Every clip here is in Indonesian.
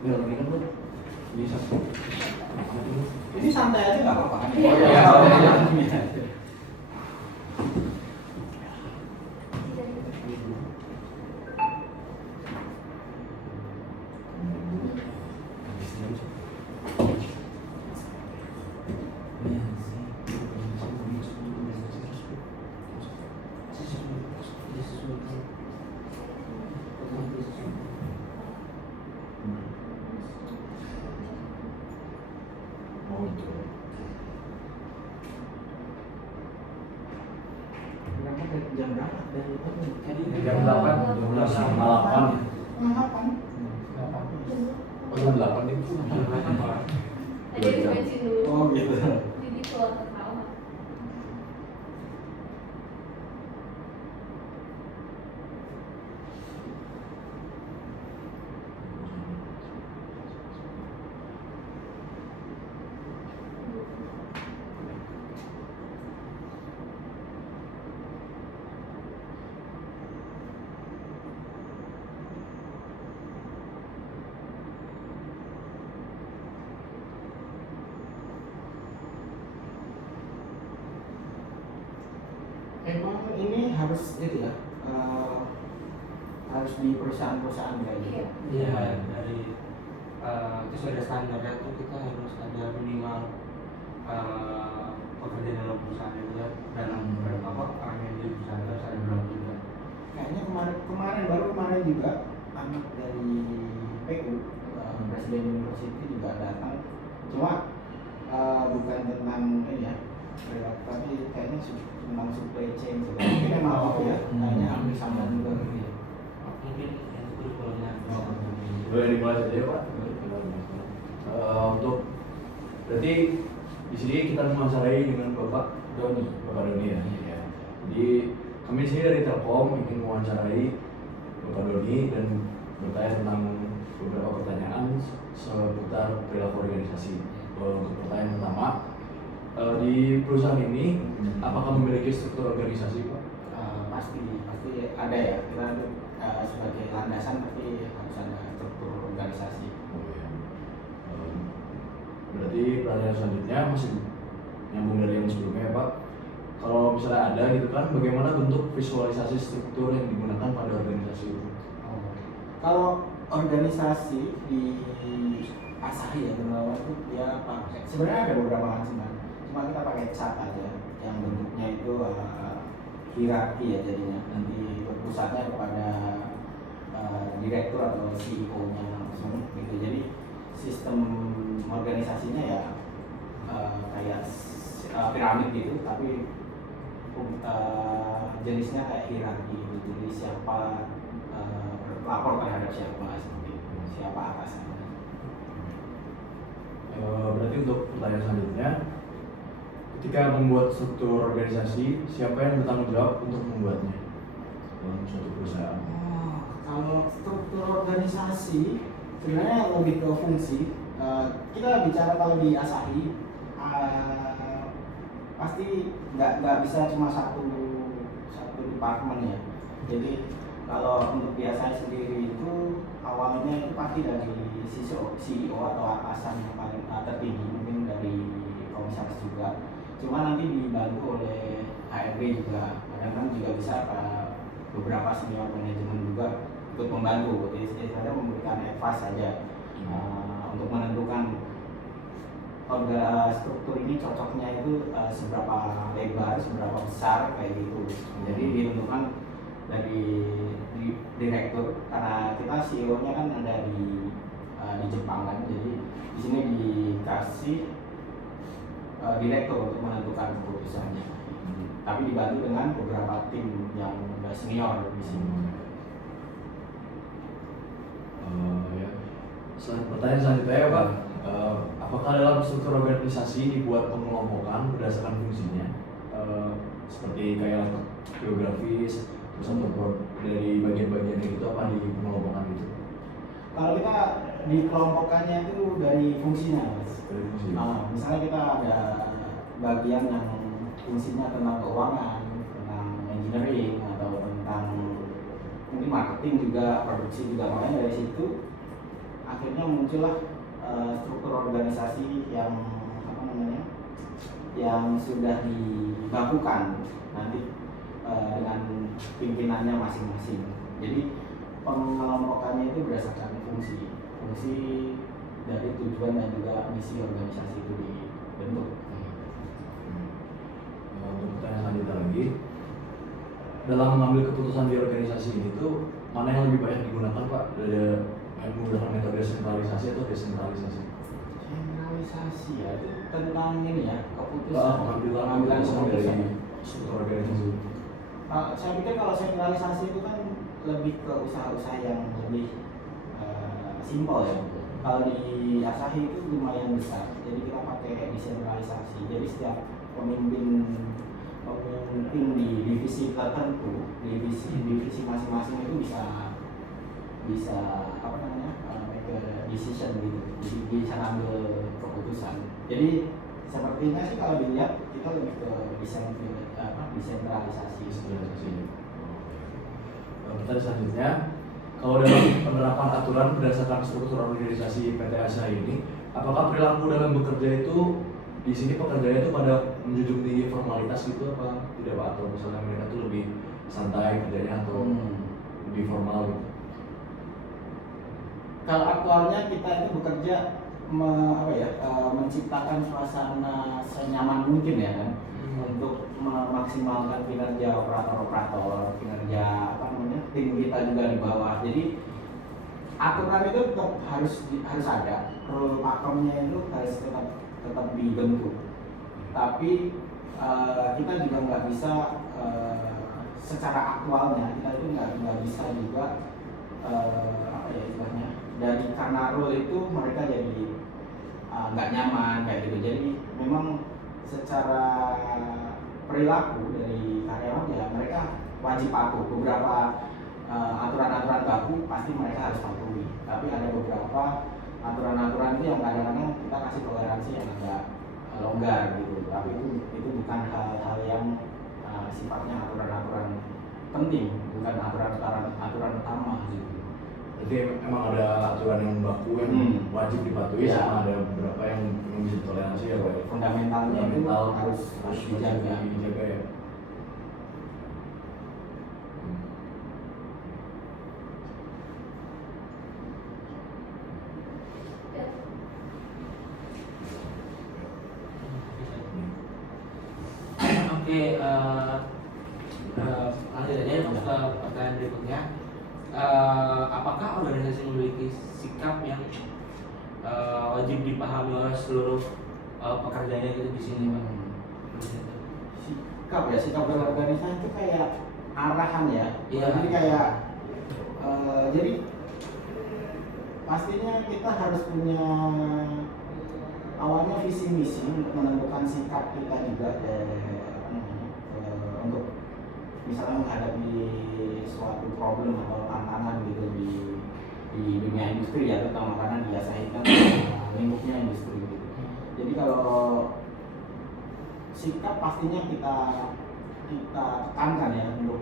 Biar ini kan tuh bisa. Ini santai aja nggak apa-apa. Oh ya. Jam berapa? Jam 8, jam 8. Oh, jam 8 itu. Ada di bensin dulu. Oh gitu. Jadi keluar ke sawah. Emang ini harus itu ya, harus di perusahaan-perusahaan kayak gitu. Iya, dari itu sudah standarnya tuh kita harus ada minimal pekerja dalam perusahaan juga dalam apa orang yang di perusahaan harus ada berapa juga. Kayaknya kemarin juga anak dari PU Presiden University juga datang, cuma bukan tentang ini ya, tapi kayaknya tentang supply chain. Mungkin memang gitu ya, kayaknya ambil sambal juga gitu ya. Mungkin yang kurikulumnya. Boleh dimulai saja ya, Pak. Untuk berarti di sini kita mewawancarai dengan Bapak Doni ya. Jadi kami di sini dari Telkom ingin mewawancarai Bapak Doni dan bertanya tentang beberapa pertanyaan seputar perilaku organisasi. Untuk pertanyaan pertama, di perusahaan ini apakah memiliki struktur organisasi, Pak? Pasti ada ya, kita sebagai landasan pasti harus ada struktur organisasi. Berarti pertanyaan selanjutnya masih nyambung dari yang sebelumnya, Pak. Kalau misalnya ada gitu kan, bagaimana bentuk visualisasi struktur yang digunakan pada organisasi itu? Kalau organisasi di Asahi ya terutama itu dia pakai, sebenarnya ada beberapa macam, cuma kita pakai cat aja yang bentuknya itu hierarki ya, jadinya nanti pusatnya kepada direktur atau CEO-nya langsung gitu. Jadi sistem organisasinya ya kayak piramid gitu, tapi jenisnya kayak hierarki gitu. Jadi siapa lapor terhadap siapa, seperti itu, siapa atasannya. Berarti untuk pertanyaan selanjutnya, ketika membuat struktur organisasi, siapa yang bertanggung jawab untuk membuatnya dalam suatu perusahaan? Kalau struktur organisasi sebenarnya lebih ke fungsi. Kita bicara kalau di Asahi pasti nggak bisa cuma satu departemen ya. Jadi kalau untuk di Asahi sendiri itu awalnya itu pasti dari CEO atau atasan yang paling tertinggi, mungkin dari komisaris juga. Cuma nanti dibantu oleh HRD juga, kadang-kadang juga bisa beberapa senior manajemen juga ikut membantu. Jadi saya memberikan advice saja untuk menentukan struktur ini cocoknya itu seberapa lebar, seberapa besar kayak gitu. Jadi ditentukan dari direktur, karena kita CEO-nya kan ada di Jepang kan, jadi di sini dikasih direktur untuk menentukan keputusannya. Tapi dibantu dengan beberapa tim yang udah senior di sini. Ya. Pertanyaan selanjutnya ya, Pak. Apakah dalam struktur organisasi dibuat pengelompokan berdasarkan fungsinya, seperti kayak geografis, terus atau dari bagian-bagian gitu, apa di pengelompokan gitu? Kalau kita dikelompokkannya itu dari fungsinya, Mas. Dari fungsi. Misalnya kita ada bagian yang fungsinya tentang keuangan, tentang engineering, atau tentang mungkin marketing juga, produksi juga, makanya dari situ akhirnya muncullah struktur organisasi yang apa namanya, yang sudah dibakukan nanti dengan pimpinannya masing-masing. Jadi pengelompokannya itu berdasarkan fungsi dari tujuan dan juga misi organisasi itu dibentuk. Untuk pertanyaan selanjutnya lagi, dalam mengambil keputusan di organisasi ini tuh mana yang lebih banyak digunakan Pak? Ada menggunakan metode sentralisasi atau desentralisasi? Sentralisasi ya, itu tentang ini ya, keputusan Pengambilan keputusan dari struktur organisasi. Saya pikir kalau sentralisasi itu kan lebih ke usaha-usaha yang lebih simpel ya. Kalau di Asahi itu lumayan besar, jadi kita pakai desentralisasi. Jadi setiap pemimpin di divisi tertentu, divisi masing-masing itu bisa apa namanya, make a decision gitu, jadi bisa ngambil keputusan. Jadi sepertinya sih kalau dilihat kita lebih ke desentralisasi. Pertanyaan selanjutnya, kalau dalam penerapan aturan berdasarkan struktur organisasi PT Asa ini, apakah perilaku dalam bekerja itu di sini pekerjanya itu pada menjunjung tinggi formalitas gitu apa tidak Pak? Atau misalnya mereka tuh lebih santai kerjanya atau lebih formal gitu? Kalau aktualnya kita itu bekerja menciptakan suasana senyaman mungkin ya kan, untuk memaksimalkan kinerja operator-operator, kinerja apa namanya, tim kita juga di bawah. Jadi aturan itu tetap harus ada, rule pakemnya itu harus tetap dibentuk. Tapi kita juga nggak bisa secara aktualnya kita itu nggak bisa juga apa ya istilahnya, dari karena rule itu mereka jadi nggak nyaman kayak gitu. Jadi memang secara perilaku dari karyawan ya mereka wajib patuh. Beberapa aturan-aturan baku pasti mereka harus patuhi. Tapi ada beberapa aturan-aturan itu yang kadang-kadang kita kasih toleransi yang agak longgar gitu. Tapi itu bukan hal-hal yang sifatnya aturan-aturan penting, bukan aturan utama gitu. Jadi emang ada aturan yang baku yang wajib dipatuhi, sama ada beberapa yang bisa toleransi ya Pak. Fundamentalnya itu harus dijaga ya. Oke, lanjut aja untuk ke pertanyaan berikutnya. Apakah organisasi memiliki sikap yang wajib dipahami oleh seluruh pekerjanya gitu di sini Pak? Sikap berorganisasi itu kayak arahan ya. Iya. Jadi kayak jadi pastinya kita harus punya awalnya visi misi untuk menentukan sikap kita juga untuk misalnya menghadapi suatu problem atau tantangan gitu di dunia industri ya, terutama karena di Asahi kan lingkupnya industri gitu. Jadi kalau sikap pastinya kita tekankan ya untuk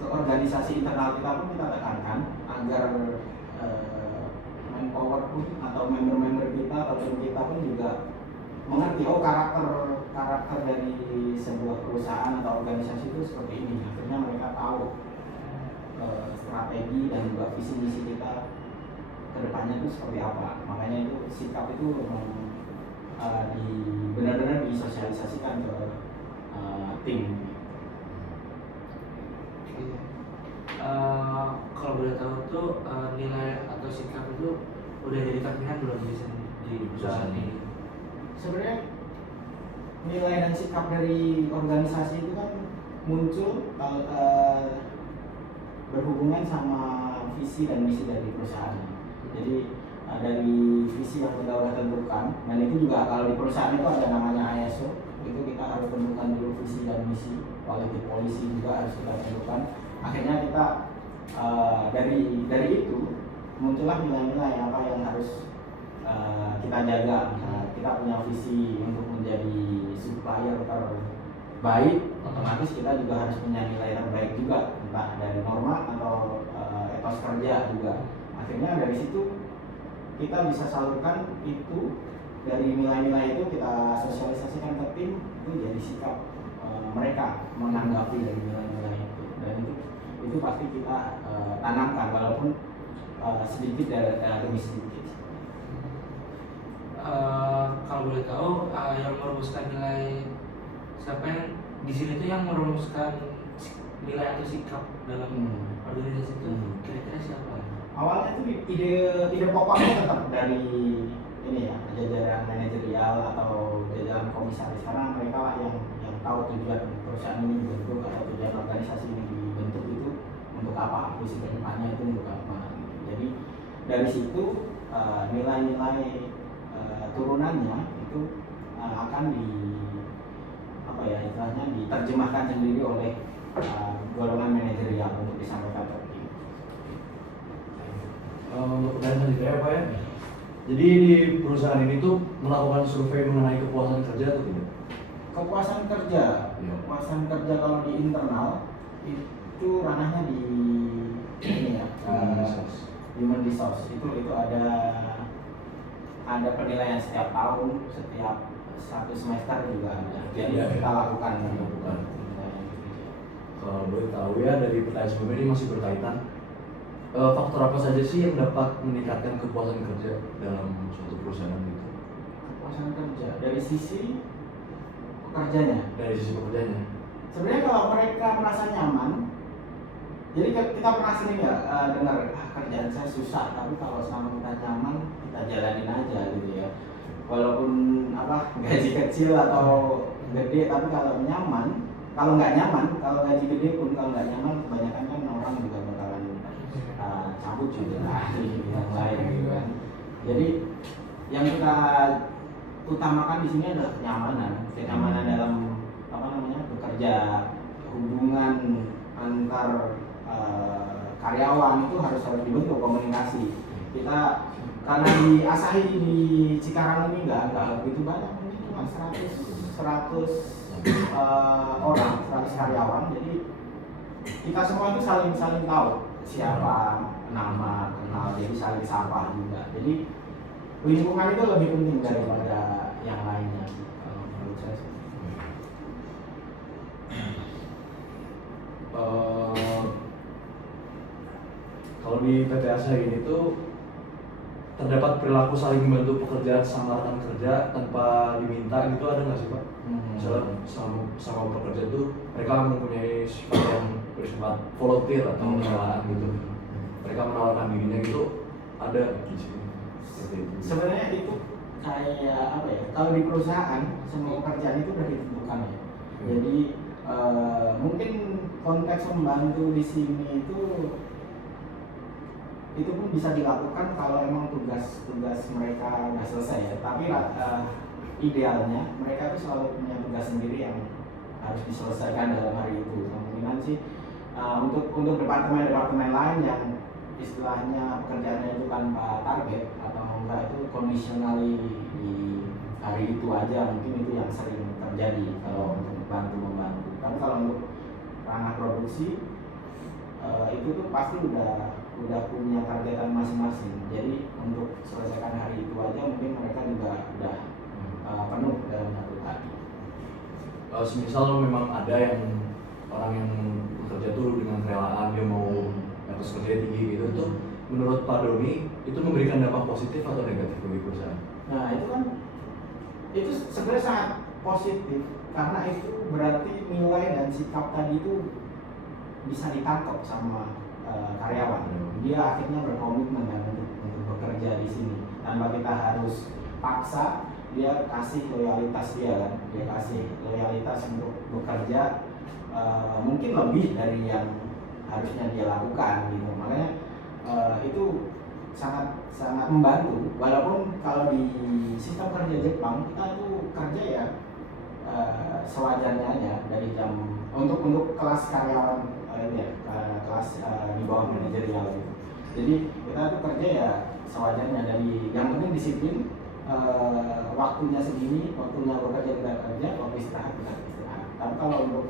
ke organisasi internal kita pun kita tekankan agar manpower pun atau member-member kita atau tim kita pun juga mengerti karakter dari sebuah perusahaan atau organisasi itu seperti ini. Akhirnya mereka tahu strategi dan juga visi misi kita kedepannya itu seperti apa. Makanya itu sikap itu benar-benar disosialisasikan ke tim. Kalau boleh tahu tuh nilai atau sikap itu udah jadi cerminan belum di perusahaan ini? Sebenarnya nilai dan sikap dari organisasi itu kan muncul berhubungan sama visi dan misi dari perusahaan. Jadi dari visi yang kita udah tentukan, dan itu juga kalau di perusahaan itu ada namanya ISO, itu kita harus tentukan dulu visi dan misi. Quality policy juga harus kita tentukan. Akhirnya kita dari itu muncullah nilai-nilai apa yang harus kita jaga. Kita punya visi untuk menjadi supplier baik, otomatis kita juga harus punya nilai terbaik juga, entah dari norma atau etos kerja juga. Akhirnya dari situ kita bisa salurkan itu, dari nilai-nilai itu kita sosialisasikan ke tim, itu jadi sikap mereka menanggapi dari nilai-nilai itu, dan itu pasti kita tanamkan walaupun sedikit demi sedikit. Kalau boleh tahu, yang merumuskan nilai, siapa yang di sini tuh yang merumuskan nilai atau sikap dalam organisasi itu kira-kira siapa? Awalnya itu ide pokoknya tetap dari ini ya, jajaran manajerial atau jajaran komisaris, karena mereka lah yang tahu tujuan perusahaan ini dibentuk atau tujuan organisasi ini dibentuk itu untuk apa, visi kedepannya itu untuk apa. Jadi dari situ nilai-nilai turunannya itu akan istilahnya diterjemahkan sendiri oleh golongan manajerial untuk disampaikan ke tim. Untuk pertanyaan selanjutnya Pak ya. Jadi di perusahaan ini tuh melakukan survei mengenai kepuasan kerja atau tidak? Kepuasan kerja, Iya. kepuasan kerja kalau di internal itu ranahnya di ini ya, human resource. Itu ada penilaian setiap tahun, setiap satu semester juga ada. Jadi kita lakukan. Kalau boleh tahu ya, dari pertanyaan sebelumnya ini masih berkaitan, faktor apa saja sih yang dapat meningkatkan kepuasan kerja dalam suatu perusahaan gitu? Kepuasan kerja dari sisi pekerjanya. Dari sisi pekerjaannya. Sebenarnya kalau mereka merasa nyaman, jadi kita pernah sering nggak dengar kerjaan saya susah, tapi kalau selama kita nyaman kita jalanin aja gitu ya. Walaupun gaji kecil atau gede, tapi kalau nyaman, kalau nggak nyaman, kalau gaji gede pun kalau nggak nyaman, kebanyakan kan orang juga bakalan cabut juga di yang lain gitu kan. Jadi yang kita utamakan di sini adalah kenyamanan dalam bekerja, hubungan antar karyawan itu harus dibentuk komunikasi. Kita karena diasahi di Cikarang ini nggak begitu banyak, mungkin cuma 100 orang, 100 karyawan. Jadi kita semua itu saling tahu siapa, nama, kenal, jadi saling sapa juga. Jadi lingkungan itu lebih penting daripada yang lainnya kalau menurut saya. Kalau di PT ASA ini tuh terdapat perilaku saling membantu pekerjaan sama rekan kerja tanpa diminta gitu, ada nggak sih Pak? Misalnya sama pekerja itu mereka mempunyai sifat yang bersifat volunteer atau kerelaan gitu, mereka menawarkan dirinya gitu, ada di sini seperti itu. Sebenarnya itu kayak kalau di perusahaan semua pekerjaan itu sudah ditentukan ya. Jadi mungkin konteks membantu di sini itu pun bisa dilakukan kalau emang tugas mereka udah selesai ya. Tapi idealnya mereka itu selalu punya tugas sendiri yang harus diselesaikan dalam hari itu. Kemungkinan sih untuk departemen lain yang istilahnya pekerjaannya itu tanpa target atau enggak, itu conditionally di hari itu aja, mungkin itu yang sering terjadi kalau untuk membantu. Tapi kalau untuk ranah produksi itu tuh pasti udah punya targetan masing-masing. Jadi untuk selesaikan hari itu aja mungkin mereka juga udah penuh dalam satu hari. Semisal memang ada yang orang yang bekerja tuh dengan kerelaan, dia mau atas kerja tinggi gitu, tuh menurut Pak Doni itu memberikan dampak positif atau negatif bagi perusahaan? Nah itu sebenarnya sangat positif, karena itu berarti nilai dan sikap tadi itu bisa ditangkap sama karyawan. Dia akhirnya berkomitmen kan untuk bekerja di sini tanpa kita harus paksa. Dia kasih loyalitas dia kasih loyalitas untuk bekerja mungkin lebih dari yang harusnya dia lakukan gitu. Makanya itu sangat membantu. Walaupun kalau di sistem kerja Jepang kita itu kerja ya sewajarnya aja dari jam untuk kelas karyawan kelas di bawah manajerial gitu. Jadi kita tuh kerja ya sewajarnya, dari yang penting disiplin, waktunya segini, waktunya bekerja kita kerja, waktu istirahat kita istirahat. Tapi kalau untuk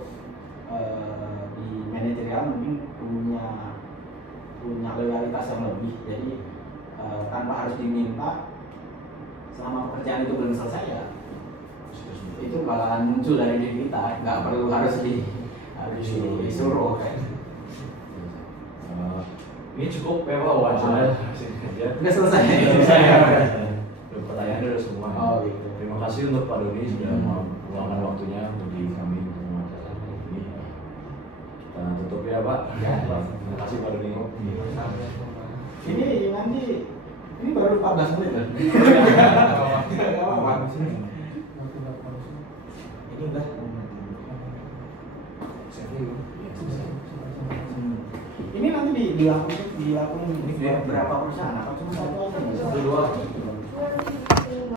di manajerial mungkin punya loyalitas yang lebih. Jadi tanpa harus diminta, selama pekerjaan itu belum selesai ya itu bakalan muncul dari diri kita, nggak perlu harus disuruh kan. Ini cukup ya Pak wawancara kerja. Udah selesai. Selesai ya. Pertanyaan udah semua. Oh gitu. Terima kasih untuk Pak Doni sudah meluangkan waktunya bagi kami untuk mengacara ini. Kita tutup ya Pak. Ya. Terima kasih Pak Doni. Ini nanti ini baru 14 menit kan? Nggak apa-apa. Ini udah. Ini nanti dilakuin berapa perusahaan? Apa cuma satu aja? Satu dua.